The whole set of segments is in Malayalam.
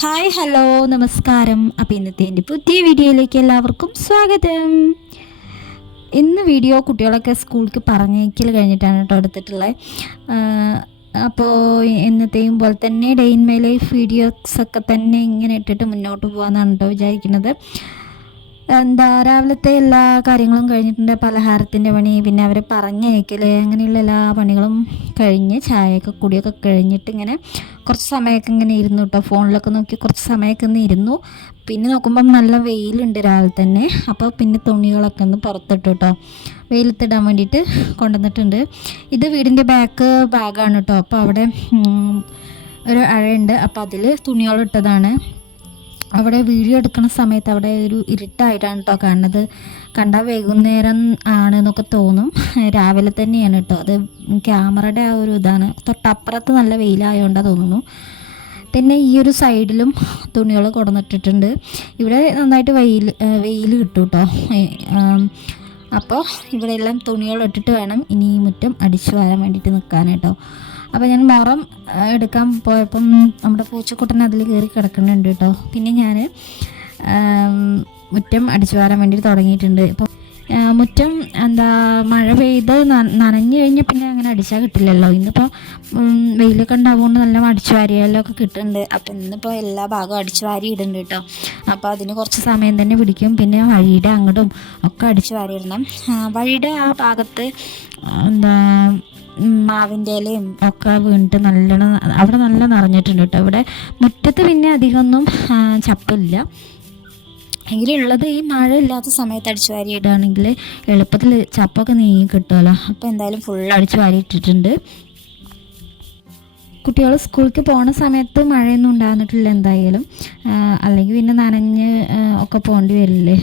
ഹായ് ഹലോ നമസ്കാരം. അപ്പോൾ ഇന്നത്തെ എന്റെ പുതിയ വീഡിയോയിലേക്ക് എല്ലാവർക്കും സ്വാഗതം. ഇന്ന് വീഡിയോ കുട്ടികളൊക്കെ സ്കൂളിലേക്ക് പറഞ്ഞേക്കൽ കഴിഞ്ഞിട്ടാണ് കേട്ടോ എടുത്തിട്ടുള്ളത്. അപ്പോൾ എന്നത്തെയും പോലെ തന്നെ ഡെയിൻ മൈ ലൈഫ് വീഡിയോസൊക്കെ തന്നെ ഇങ്ങനെ ഇട്ടിട്ട് മുന്നോട്ട് പോകാമെന്നാണ് കേട്ടോ വിചാരിക്കുന്നത്. എന്താ രാവിലത്തെ എല്ലാ കാര്യങ്ങളും കഴിഞ്ഞിട്ടുണ്ട്. പലഹാരത്തിന്റെ പണി പിന്നെ അവരെ പറഞ്ഞയക്കൽ അങ്ങനെയുള്ള എല്ലാ പണികളും കഴിഞ്ഞ് ചായയൊക്കെ കുടിയൊക്കെ കഴിഞ്ഞിട്ട് ഇങ്ങനെ കുറച്ച് സമയമൊക്കെ ഇങ്ങനെ ഇരുന്നു കേട്ടോ ഫോണിലൊക്കെ നോക്കി കുറച്ച് സമയമൊക്കെ ഒന്ന് ഇരുന്നു. പിന്നെ നോക്കുമ്പം നല്ല വെയിലുണ്ട് രാവിലെ തന്നെ. അപ്പോൾ പിന്നെ തുണികളൊക്കെ ഒന്ന് പുറത്തിട്ടു കേട്ടോ വെയിലത്തിടാൻ വേണ്ടിയിട്ട് കൊണ്ടുവന്നിട്ടുണ്ട്. ഇത് വീടിന്റെ ബാക്ക് ഭാഗമാണ് കേട്ടോ അപ്പോൾ അവിടെ ഒരു അഴയുണ്ട്. അപ്പോൾ അതിൽ തുണികളിട്ടതാണ് അവിടെ വീഡിയോ എടുക്കുന്ന സമയത്ത് അവിടെ ഒരു ഇരുട്ടായിട്ടാണ് കേട്ടോ കാണുന്നത്. കണ്ടാൽ വൈകുന്നേരം ആണ് എന്നൊക്കെ തോന്നും. രാവിലെ തന്നെയാണ് കേട്ടോ അത് ക്യാമറയുടെ ആ ഒരു ഇതാണ്. തൊട്ടപ്പുറത്ത് നല്ല വെയിലായതുകൊണ്ടാണ് തോന്നുന്നു. പിന്നെ ഈ ഒരു സൈഡിലും തുണികൾ കൊടുന്നിട്ടിട്ടുണ്ട്. ഇവിടെ നന്നായിട്ട് വെയിൽ വെയിൽ കിട്ടും കേട്ടോ അപ്പോൾ ഇവിടെയെല്ലാം തുണികൾ ഇട്ടിട്ട് വേണം ഇനി മുറ്റം അടിച്ചു വരാൻ വേണ്ടിയിട്ട് നിൽക്കാൻ കേട്ടോ അപ്പോൾ ഞാൻ മുറം എടുക്കാൻ പോയപ്പം നമ്മുടെ പൂച്ചക്കുട്ടൻ അതിൽ കയറി കിടക്കുന്നുണ്ട് കേട്ടോ. പിന്നെ ഞാൻ മുറ്റം അടിച്ചു വാരാൻ വേണ്ടി തുടങ്ങിയിട്ടുണ്ട്. ഇപ്പം മുറ്റം എന്താ മഴ പെയ്ത് നനഞ്ഞു കഴിഞ്ഞാൽ പിന്നെ അങ്ങനെ അടിച്ചാൽ കിട്ടില്ലല്ലോ. ഇന്നിപ്പോൾ വെയിലൊക്കെ ഉണ്ടാവുകൊണ്ട് നല്ല അടിച്ചു വാരിയാലൊക്കെ കിട്ടുന്നുണ്ട്. അപ്പോൾ ഇന്നിപ്പോൾ എല്ലാ ഭാഗവും അടിച്ചു വാരി ഇടുന്നുണ്ട് കേട്ടോ. അപ്പോൾ അതിന് കുറച്ച് സമയം തന്നെ പിടിക്കും. പിന്നെ വഴിയുടെ അങ്ങോട്ടും ഒക്കെ അടിച്ചു വാരിയിടണം വഴിയുടെ ആ ഭാഗത്ത് എന്താ മാവിന്റെ ഇലയും ഒക്കെ വീണിട്ട് നല്ലോണം അവിടെ നല്ല നിറഞ്ഞിട്ടുണ്ട് കേട്ടോ. ഇവിടെ മുറ്റത്ത് പിന്നെ അധികമൊന്നും ചപ്പില്ല. എങ്കിലുള്ളത് ഈ മഴ ഇല്ലാത്ത സമയത്ത് അടിച്ചു വാരി ഇടുകയാണെങ്കിൽ എളുപ്പത്തിൽ ചപ്പൊക്കെ നീങ്ങി കിട്ടുമല്ലോ. അപ്പോൾ എന്തായാലും ഫുൾ അടിച്ചു വാരി ഇട്ടിട്ടുണ്ട്. കുട്ടികൾ സ്കൂളിലേക്ക് പോണ സമയത്ത് മഴയൊന്നും ഉണ്ടാകുന്നിട്ടില്ല എന്തായാലും. അല്ലെങ്കിൽ പിന്നെ നനഞ്ഞ് ഒക്കെ പോകേണ്ടി വരില്ലേ.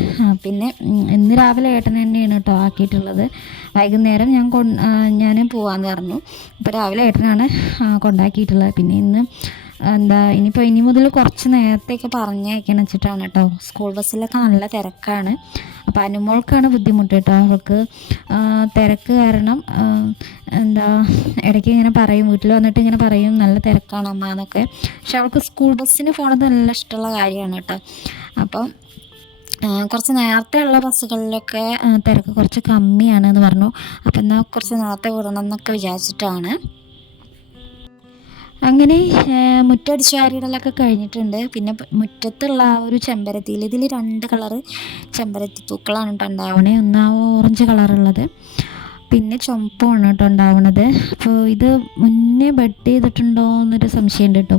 പിന്നെ ഇന്ന് രാവിലെ ഏട്ടൻ തന്നെയാണ് കേട്ടോ ആക്കിയിട്ടുള്ളത്. വൈകുന്നേരം ഞാൻ കൊ ഞാൻ പോവാന്ന് പറഞ്ഞു. അപ്പോൾ രാവിലെ ഏട്ടനാണ് കൊണ്ടാക്കിയിട്ടുള്ളത്. പിന്നെ ഇന്ന് എന്താ ഇനിയിപ്പോൾ ഇനി മുതൽ കുറച്ച് നേരത്തേക്ക് പറഞ്ഞയക്കണം വെച്ചിട്ടാണ് കേട്ടോ സ്കൂൾ ബസ്സിലൊക്കെ നല്ല തിരക്കാണ്. അപ്പോൾ അനുമോൾക്കാണ് ബുദ്ധിമുട്ട് കേട്ടോ അവൾക്ക് തിരക്ക് കാരണം എന്താ ഇടയ്ക്ക് ഇങ്ങനെ പറയും വീട്ടിൽ വന്നിട്ട് ഇങ്ങനെ പറയും നല്ല തിരക്കാണ് അമ്മ എന്നൊക്കെ. പക്ഷെ അവൾക്ക് സ്കൂൾ ബസ്സിന് പോകണത് നല്ല ഇഷ്ടമുള്ള കാര്യമാണ് കേട്ടോ. അപ്പം കുറച്ച് നേരത്തെ ഉള്ള ബസ്സുകളിലൊക്കെ തിരക്ക് കുറച്ച് കമ്മിയാണ് എന്ന് പറഞ്ഞു. അപ്പം എന്നാൽ കുറച്ച് നേരത്തെ വിടണം എന്നൊക്കെ വിചാരിച്ചിട്ടാണ്. അങ്ങനെ മുറ്റടിച്ച് വാരിയിടലൊക്കെ കഴിഞ്ഞിട്ടുണ്ട്. പിന്നെ മുറ്റത്തുള്ള ആ ഒരു ചെമ്പരത്തിയിൽ ഇതിൽ രണ്ട് കളറ് ചെമ്പരത്തി പൂക്കളാണ് കേട്ടോ ഉണ്ടാവണേ. ഒന്ന് ഓറഞ്ച് കളറുള്ളത് പിന്നെ ചുമപ്പാണ് കേട്ടോ ഉണ്ടാവണത്. അപ്പോൾ ഇത് മുന്നേ ബഡ് ചെയ്തിട്ടുണ്ടോ എന്നൊരു സംശയമുണ്ട് കേട്ടോ.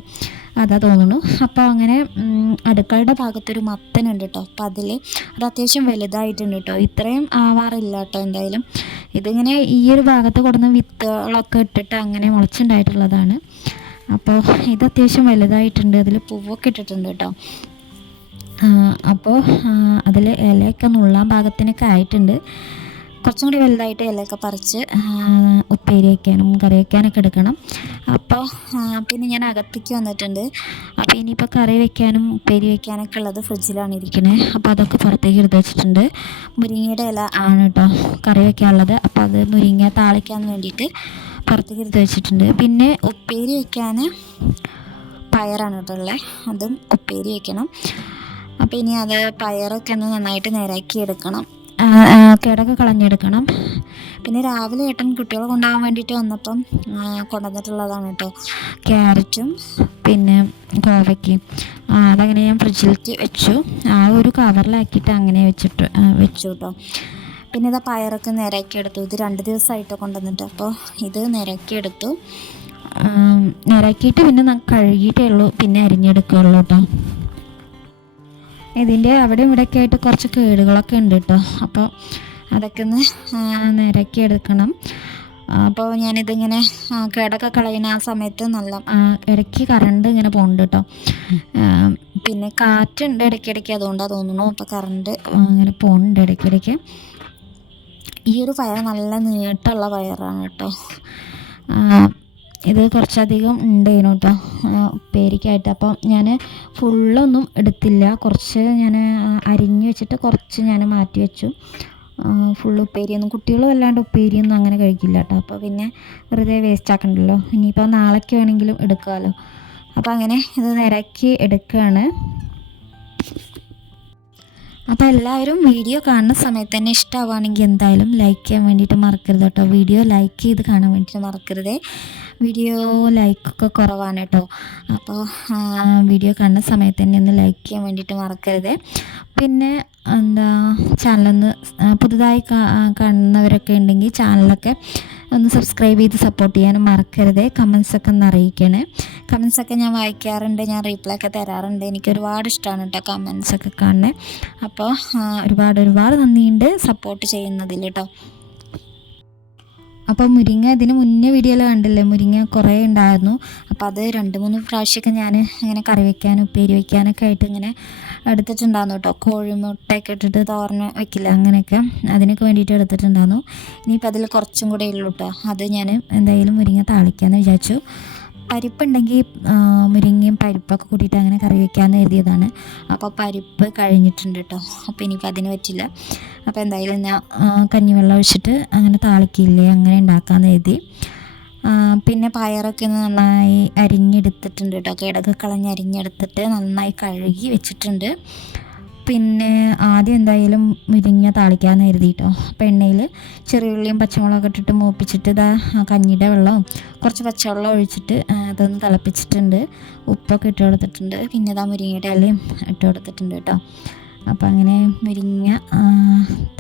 അതാ തോന്നുന്നു. അപ്പോൾ അങ്ങനെ അടുക്കളയുടെ ഭാഗത്തൊരു മത്തനുണ്ട് കേട്ടോ. അപ്പോൾ അതിൽ അത് അത്യാവശ്യം വലുതായിട്ടുണ്ട് കേട്ടോ. ഇത്രയും ആവാറില്ല കേട്ടോ എന്തായാലും. ഇതിങ്ങനെ ഈ ഒരു ഭാഗത്ത് കൊടുന്ന വിത്തുകളൊക്കെ ഇട്ടിട്ട് അങ്ങനെ മുളച്ചുണ്ടായിട്ടുള്ളതാണ്. അപ്പോൾ ഇത് അത്യാവശ്യം വലുതായിട്ടുണ്ട്. അതിൽ പൂവൊക്കെ ഇട്ടിട്ടുണ്ട് കേട്ടോ. അപ്പോൾ അതിൽ ഇലയൊക്കെ നുള്ളാൻ ഭാഗത്തിനൊക്കെ ആയിട്ടുണ്ട്. കുറച്ചും കൂടി വലുതായിട്ട് ഇലയൊക്കെ പറിച്ച് ഉപ്പേരി വയ്ക്കാനും കറി വയ്ക്കാനൊക്കെ എടുക്കണം. അപ്പോൾ പിന്നെ ഞാൻ അകത്തേക്ക് വന്നിട്ടുണ്ട്. അപ്പോൾ ഇനിയിപ്പോൾ കറി വയ്ക്കാനും ഉപ്പേരി വയ്ക്കാനൊക്കെ ഉള്ളത് ഫ്രിഡ്ജിലാണ് ഇരിക്കുന്നത് അപ്പോൾ അതൊക്കെ പുറത്തേക്ക് എടുത്ത് വെച്ചിട്ടുണ്ട്. മുരിങ്ങയുടെ ഇല ആണ് കേട്ടോ കറി വയ്ക്കാനുള്ളത് അപ്പോൾ അത് മുരിങ്ങ താളിക്കാൻ വേണ്ടിയിട്ട് പുറത്തേക്ക് എടുത്ത് വെച്ചിട്ടുണ്ട്. പിന്നെ ഉപ്പേരി വയ്ക്കാൻ പയറാണ് കേട്ടോ ഉള്ളത് അതും ഉപ്പേരി വയ്ക്കണം അപ്പോൾ ഇനി അത് പയറൊക്കെ ഒന്ന് നന്നായിട്ട് നേരാക്കി എടുക്കണം. കേടൊക്കെ കളഞ്ഞെടുക്കണം. പിന്നെ രാവിലെ ഏട്ടൻ കുട്ടികളെ കൊണ്ടുപോകാൻ വേണ്ടിയിട്ട് വന്നപ്പം കൊണ്ടുവന്നിട്ടുള്ളതാണ് കേട്ടോ. ക്യാരറ്റും പിന്നെ കോവയ്ക്കും അതങ്ങനെ ഞാൻ ഫ്രിഡ്ജിലേക്ക് വെച്ചു. ആ ഒരു കവറിലാക്കിയിട്ട് അങ്ങനെ വെച്ചിട്ട് വെച്ചു കേട്ടോ. പിന്നെ ഇതാ പയറൊക്കെ നിരക്കിയെടുത്തു ഇത് രണ്ട് ദിവസമായിട്ട് കൊണ്ടുവന്നിട്ട് അപ്പോൾ ഇത് നിരക്കിയെടുത്തു നിരക്കിയിട്ട് പിന്നെ കഴുകിയിട്ടേ ഉള്ളൂ. പിന്നെ അരിഞ്ഞെടുക്കുകയുള്ളൂ കേട്ടോ ഇതിന്റെ അവിടെ ഇവിടെയൊക്കെ ആയിട്ട് കുറച്ച് കേടുകളൊക്കെ ഉണ്ട് കേട്ടോ അപ്പോൾ അതൊക്കെ ഒന്ന് നിരക്കി എടുക്കണം. അപ്പോൾ ഞാനിതിങ്ങനെ കേടൊക്കെ കളയുന്ന ആ സമയത്ത് നല്ല ഇടയ്ക്ക് കറണ്ട് ഇങ്ങനെ പോകുന്നുണ്ട് കേട്ടോ പിന്നെ കാറ്റുണ്ട് ഇടയ്ക്കിടയ്ക്ക്. അതുകൊണ്ടാണ് തോന്നുന്നു. അപ്പോൾ കറണ്ട് ഇങ്ങനെ പോകുന്നുണ്ട് ഇടയ്ക്കിടയ്ക്ക്. ഈ ഒരു പയർ നല്ല നീട്ടുള്ള പയറാണ് കേട്ടോ. ഇത് കുറച്ചധികം ഉണ്ട് ഉണ്ടായിരുന്നു കേട്ടോ ഉപ്പേരിക്കായിട്ട്. അപ്പോൾ ഞാൻ ഫുള്ളൊന്നും എടുത്തില്ല. കുറച്ച് ഞാൻ അരിഞ്ഞ് വെച്ചിട്ട് കുറച്ച് ഞാൻ മാറ്റി വെച്ചു. ഫുൾ ഉപ്പേരിയൊന്നും കുട്ടികൾ വല്ലാണ്ട് ഉപ്പേരിയൊന്നും അങ്ങനെ കഴിക്കില്ല കേട്ടോ അപ്പോൾ പിന്നെ വെറുതെ വേസ്റ്റ് ആക്കണ്ടല്ലോ. ഇനിയിപ്പോൾ നാളേക്ക് വേണമെങ്കിലും എടുക്കാമല്ലോ അപ്പോൾ അങ്ങനെ ഇത് നിരക്കി എടുക്കുകയാണ് അപ്പോൾ എല്ലാവരും വീഡിയോ കാണുന്ന സമയത്ത് തന്നെ ഇഷ്ടമാവുകയാണെങ്കിൽ എന്തായാലും ലൈക്ക് ചെയ്യാൻ വേണ്ടിയിട്ട് മറക്കരുത് കേട്ടോ. വീഡിയോ ലൈക്ക് ചെയ്ത് കാണാൻ വേണ്ടിയിട്ട് മറക്കരുത്. വീഡിയോ ലൈക്കൊക്കെ കുറവാണ് കേട്ടോ. അപ്പോൾ വീഡിയോ കാണുന്ന സമയത്ത് തന്നെ ഒന്ന് ലൈക്ക് ചെയ്യാൻ വേണ്ടിയിട്ട് മറക്കരുത്. പിന്നെ എന്താ ചാനലൊന്ന് പുതുതായി കാണുന്നവരൊക്കെ ഉണ്ടെങ്കിൽ ചാനലൊക്കെ ഒന്ന് സബ്സ്ക്രൈബ് ചെയ്ത് സപ്പോർട്ട് ചെയ്യാനും മറക്കരുത്. കമൻസൊക്കെ ഒന്ന് അറിയിക്കണേ. കമൻസൊക്കെ ഞാൻ വായിക്കാറുണ്ട് ഞാൻ റീപ്ലൈ ഒക്കെ തരാറുണ്ട്. എനിക്ക് ഒരുപാട് ഇഷ്ടമാണ് കേട്ടോ കമൻസൊക്കെ കാണുന്നത് അപ്പോൾ ഒരുപാട് ഒരുപാട് നന്ദിയുണ്ട് സപ്പോർട്ട് ചെയ്യുന്നതിൽ കേട്ടോ അപ്പോൾ മുരിങ്ങ ഇതിന് മുന്നേ വീഡിയോയിൽ കണ്ടില്ലേ? മുരിങ്ങ കുറേ ഉണ്ടായിരുന്നു. അപ്പോൾ അത് രണ്ട് മൂന്ന് പ്രാവശ്യമൊക്കെ ഞാൻ ഇങ്ങനെ കറി വയ്ക്കാനും ഉപ്പേരി വയ്ക്കാനൊക്കെ ആയിട്ട് ഇങ്ങനെ എടുത്തിട്ടുണ്ടായിരുന്നു കേട്ടോ. കോഴിമുട്ടയൊക്കെ ഇട്ടിട്ട് തോരന് വെക്കില്ല അങ്ങനെയൊക്കെ അതിനൊക്കെ വേണ്ടിയിട്ട് എടുത്തിട്ടുണ്ടായിരുന്നു. ഇനിയിപ്പോൾ അതിൽ കുറച്ചും കൂടെ ഉള്ളൂ കേട്ടോ. അത് ഞാൻ എന്തായാലും മുരിങ്ങ താളിക്കാമെന്ന് വിചാരിച്ചു. പരിപ്പുണ്ടെങ്കിൽ മുരിങ്ങയും പരിപ്പൊക്കെ കൂട്ടിയിട്ട് അങ്ങനെ കറി വയ്ക്കാമെന്ന് എഴുതിയതാണ് അപ്പോൾ പരിപ്പ് കഴിഞ്ഞിട്ടുണ്ട് കേട്ടോ അപ്പോൾ അതിന് പറ്റില്ല. അപ്പോൾ എന്തായാലും ഞാൻ കഞ്ഞിവെള്ളം ഒഴിച്ചിട്ട് അങ്ങനെ താളിക്കില്ലേ അങ്ങനെ ഉണ്ടാക്കാമെന്ന് എഴുതി പിന്നെ പയറൊക്കെ നന്നായി അരിഞ്ഞെടുത്തിട്ടുണ്ട് കേട്ടോ കിടക്ക് കളഞ്ഞ് അരിഞ്ഞെടുത്തിട്ട് നന്നായി കഴുകി വെച്ചിട്ടുണ്ട്. പിന്നെ ആദ്യം എന്തായാലും മുരിങ്ങ താളിക്കാമെന്ന് കരുതിയിട്ടോ അപ്പോൾ എണ്ണയിൽ ചെറിയുള്ളിയും പച്ചമുളകൊക്കെ ഇട്ടിട്ട് മൂപ്പിച്ചിട്ട് ഇതാ കഞ്ഞിയുടെ വെള്ളവും കുറച്ച് പച്ചവെള്ളം ഒഴിച്ചിട്ട് അതൊന്ന് തിളപ്പിച്ചിട്ടുണ്ട്. ഉപ്പൊക്കെ ഇട്ട് കൊടുത്തിട്ടുണ്ട്. പിന്നെ ഇതാ മുരിങ്ങയുടെ ഇലയും ഇട്ട് കൊടുത്തിട്ടുണ്ട് കേട്ടോ. അപ്പോൾ അങ്ങനെ മുരിങ്ങ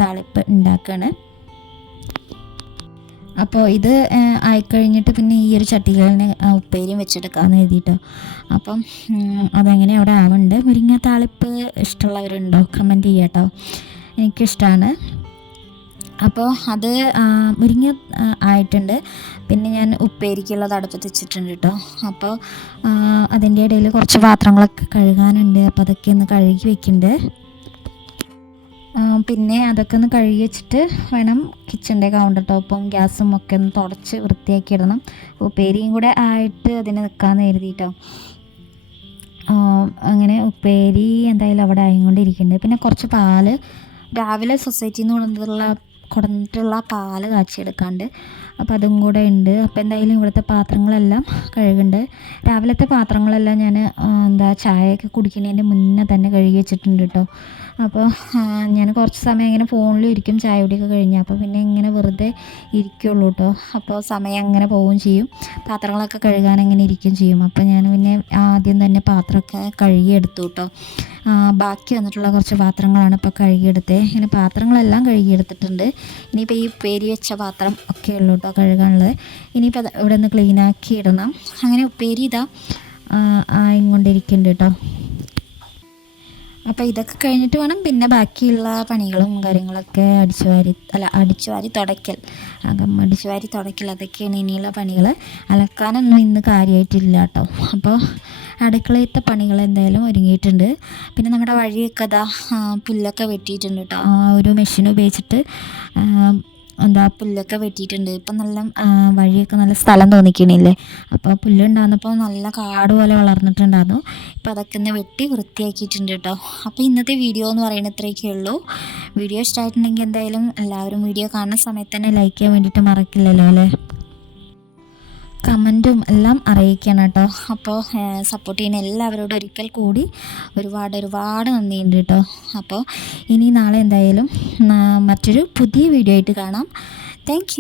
താളിപ്പ് ഉണ്ടാക്കുകയാണ് അപ്പോൾ ഇത് ആയിക്കഴിഞ്ഞിട്ട് പിന്നെ ഈ ഒരു ചട്ടിയിൽ തന്നെ ഉപ്പേരിയും വെച്ചെടുക്കാമെന്ന് എഴുതിയിട്ടോ അപ്പം അതെങ്ങനെ അവിടെ ആവുന്നുണ്ട്. മുരിങ്ങ താളിപ്പ് ഇഷ്ടമുള്ളവരുണ്ടോ? കമന്റ് ചെയ്യാട്ടോ. എനിക്കിഷ്ടമാണ് അപ്പോൾ അത് മുരിങ്ങ ആയിട്ടുണ്ട്. പിന്നെ ഞാൻ ഉപ്പേരിക്കുള്ളത് അടുപ്പത്ത് വെച്ചിട്ടുണ്ട് കേട്ടോ അപ്പോൾ അതിന്റെ ഇടയിൽ കുറച്ച് പാത്രങ്ങളൊക്കെ കഴുകാനുണ്ട്. അപ്പോൾ അതൊക്കെ ഒന്ന് കഴുകി വെക്കുന്നുണ്ട് പിന്നെ അതൊക്കെ ഒന്ന് കഴുകി വെച്ചിട്ട് വേണം കിച്ചന്റെ കൗണ്ടർ ടോപ്പും ഗ്യാസും ഒക്കെ ഒന്ന് തുടച്ച് വൃത്തിയാക്കി ഇടണം ഉപ്പേരിയും കൂടെ ആയിട്ട് അതിന് നിൽക്കാമെന്ന് കരുതിയിട്ടോ അങ്ങനെ ഉപ്പേരി എന്തായാലും അവിടെ ആയിക്കൊണ്ടിരിക്കുന്നുണ്ട്. പിന്നെ കുറച്ച് പാൽ. രാവിലെ സൊസൈറ്റിയിൽ നിന്ന് കൊണ്ടുള്ള കൊണ്ടിട്ടുള്ള പാൽ കാച്ചിയെടുക്കാണ്ട്. അപ്പോൾ അതും കൂടെ ഉണ്ട് അപ്പോൾ എന്തായാലും ഇവിടുത്തെ പാത്രങ്ങളെല്ലാം കഴുകുന്നുണ്ട് രാവിലത്തെ പാത്രങ്ങളെല്ലാം ഞാൻ എന്താ ചായയൊക്കെ കുടിക്കുന്നതിന്റെ മുന്നേ തന്നെ കഴുകി വെച്ചിട്ടുണ്ട് കേട്ടോ അപ്പോൾ ഞാൻ കുറച്ച് സമയം ഇങ്ങനെ ഫോണിലും ഇരിക്കും ചായ കുടിയൊക്കെ കഴിഞ്ഞാൽ അപ്പോൾ പിന്നെ ഇങ്ങനെ വെറുതെ ഇരിക്കുള്ളൂ കേട്ടോ അപ്പോൾ സമയം അങ്ങനെ പോവുകയും ചെയ്യും. പാത്രങ്ങളൊക്കെ കഴുകാൻ അങ്ങനെ ഇരിക്കുകയും ചെയ്യും. അപ്പോൾ ഞാൻ പിന്നെ ആദ്യം തന്നെ പാത്രമൊക്കെ കഴുകിയെടുത്തു കേട്ടോ ബാക്കി വന്നിട്ടുള്ള കുറച്ച് പാത്രങ്ങളാണ് ഇപ്പോൾ കഴുകിയെടുത്തത് ഇങ്ങനെ പാത്രങ്ങളെല്ലാം കഴുകിയെടുത്തിട്ടുണ്ട്. ഇനിയിപ്പോൾ ഈ ഉപ്പേരി വെച്ച പാത്രം ഒക്കെ ഉള്ളൂ കേട്ടോ കഴുകാനുള്ളത്. ഇനിയിപ്പോൾ ഇവിടെ നിന്ന് ക്ലീനാക്കി ഇടണം. അങ്ങനെ ഉപ്പേരി ഇതാ ആയിക്കൊണ്ടിരിക്കുന്നുണ്ട് കേട്ടോ. അപ്പോൾ ഇതൊക്കെ കഴിഞ്ഞിട്ട് വേണം പിന്നെ ബാക്കിയുള്ള പണികളും കാര്യങ്ങളൊക്കെ അടിച്ചു വാരി അല്ല അടിച്ചു വാരി തുടയ്ക്കൽ. അടിച്ചു വാരി തുടയ്ക്കൽ. അതൊക്കെയാണ് ഇനിയുള്ള പണികൾ അലക്കാനൊന്നും ഇന്ന് കാര്യമായിട്ടില്ല കേട്ടോ. അപ്പോൾ അടുക്കളയത്തെ പണികൾ എന്തായാലും ഒരുങ്ങിയിട്ടുണ്ട്. പിന്നെ നമ്മുടെ വഴിയൊക്കെ അതാ പുല്ലൊക്കെ വെട്ടിയിട്ടുണ്ട് കേട്ടോ ഒരു മെഷീൻ ഉപയോഗിച്ചിട്ട് എന്താ പുല്ലൊക്കെ വെട്ടിയിട്ടുണ്ട്. ഇപ്പം നല്ല വഴിയൊക്കെ നല്ല സ്ഥലം തോന്നിക്കണില്ലേ? അപ്പോൾ പുല്ലുണ്ടാകുന്നപ്പോൾ നല്ല കാട് പോലെ വളർന്നിട്ടുണ്ടായിരുന്നു. ഇപ്പോൾ അതൊക്കെ ഒന്ന് വെട്ടി വൃത്തിയാക്കിയിട്ടുണ്ട് കേട്ടോ അപ്പോൾ ഇന്നത്തെ വീഡിയോ എന്ന് പറയുന്നത് ഇത്രയൊക്കെ ഉള്ളൂ. വീഡിയോ ഇഷ്ടമായിട്ടുണ്ടെങ്കിൽ എന്തായാലും എല്ലാവരും വീഡിയോ കാണുന്ന സമയത്ത് തന്നെ ലൈക്ക് ചെയ്യാൻ വേണ്ടിയിട്ട് മറക്കില്ലല്ലോ അല്ലേ? കമന്റും എല്ലാം അറിയിക്കണം കേട്ടോ. അപ്പോൾ സപ്പോർട്ട് ചെയ്യുന്ന എല്ലാവരോടും ഒരിക്കൽ കൂടി ഒരുപാട് ഒരുപാട് നന്ദിയുണ്ട് കേട്ടോ. അപ്പോൾ ഇനി നാളെ എന്തായാലും മറ്റൊരു പുതിയ വീഡിയോ ആയിട്ട് കാണാം. താങ്ക്